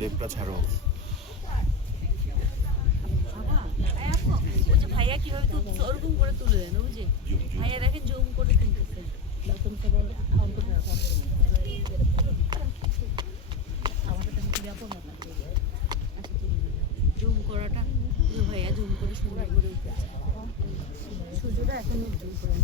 লেপটা ছাড়ো। ভাইয়া কিভাবে তুলছে ওরকম করে তুলে দেন, ওই যে ভাইয়া দেখেন জুম করে তুলতেছে। জুম করাটা ভাইয়া জুম করে সুন্দর করে উঠেছে। সূর্যটা এখন জুম করে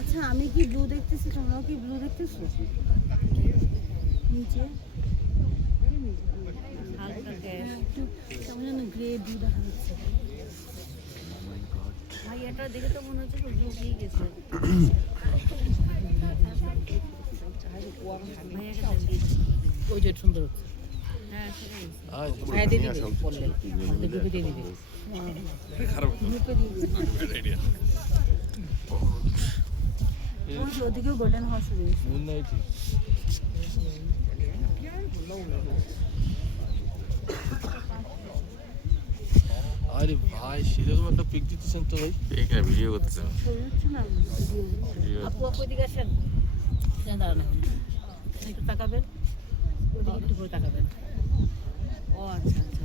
আচ্ছা আমি কি ব্লু দেখতেছি, তোমরাও কি ব্লু দেখতেছো? নিচে হালকা ক্যাশ কেমন যেন গ্রে ব্লু দেখা যাচ্ছে। ভাইয়াটা দেখে তো মনে হচ্ছে সূর্য উঠেই গেছে। ভাইয়াটা ওই যে সুন্দর হচ্ছে। হ্যাঁ সেটাই ছায়া দিয়ে দিবে বললে আমাদের গ্রুপে দিয়ে দিবে। ওদিকেও গোল্ডেন হর্স রয়েছে। আরে ভাই সেরকম একটা পিক দিতেছেন তো ভাই। এখানে ভিডিও করতেছেন। ছবি হচ্ছে না ভিডিও। আপু আপু এদিকে আসেন, দাঁড়ান একটু তাকাবেন, ওদিকে একটু করে তাকাবেন। ও আচ্ছা আচ্ছা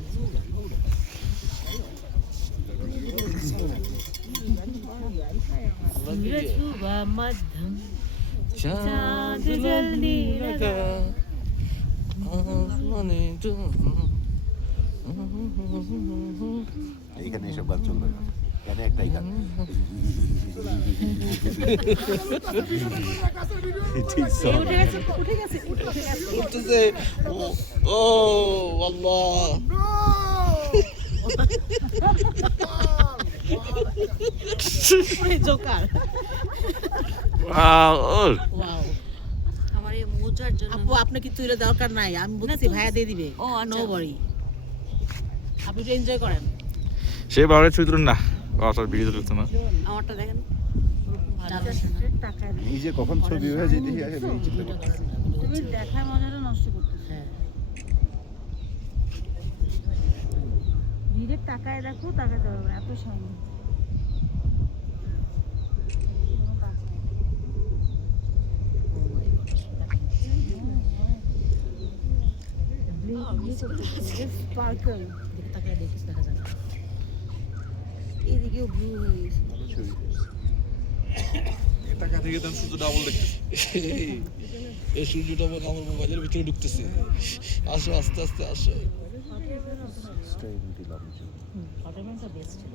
সুবা মধ্যম চাঁদ জলদি লাগা আসমানে এইখানে এসব গান চলবে না, কেন একটাই গান। উঠতেছে। ও আল্লাহ, জোকার। ওয়াও আমার এই মোজার জন্য আপু আপনি কি তুইলে দরকার নাই, আমি বলছি ভাইয়া দিয়ে দিবে। ও আচ্ছা। নো বড়ি, আপনি একটু এনজয় করেন। সে বাবার ছবি তুলুন না, বাবার ভিডিও তুলতো না। আমারটা দেখেন টাকায় নিজে কখন ছবি হয়ে যেতে তুমি দেখার মজাটা নষ্ট করতেছো। হ্যাঁ ডিরেক্ট টাকায় দেখো, টাকায় যাবে না, এত সামনে স্পার্কল। দেখে তাকায় দেখিস দেখা যায়। এদিকেও ব্লু হয়ে গেছে। টাকা থেকে দাম শুধু ডাবল দেখতেছি। এই সূর্যটা আমার মোবাইলের ভিতরে ঢুকতেছে। আসো আস্তে আস্তে আসো। অটোমেন্টটা বেস্ট ছিল।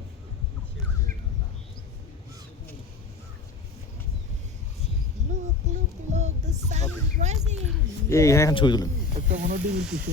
এই এখানে ছবি তুলুন। একটা মনে ডিবির কিছু